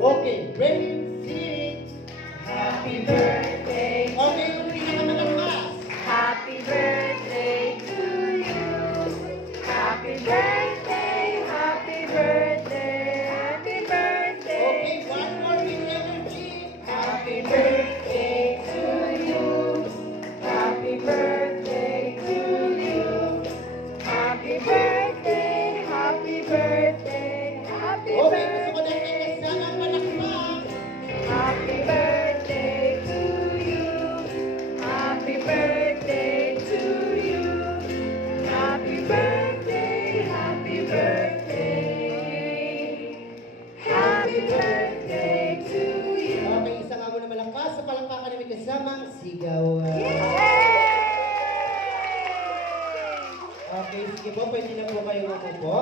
Okay, ready, sit. Happy birthday. Okay, yung pinakamalakas. Happy birthday to you. Happy birthday. Happy birthday. Happy birthday. Okay, one more with energy. Happy birthday to you. Happy birthday to you. Happy birthday. Happy birthday. Happy Okay, gusto ko na birthday. kasama ang palakpak. Happy birthday to you. Happy birthday to you. Happy birthday. Happy birthday. Happy birthday to you. Okay, isang ako na malakas sa palakpakan namin kasamang sigawan. Okay, sige po, pwede na po kayo umupo.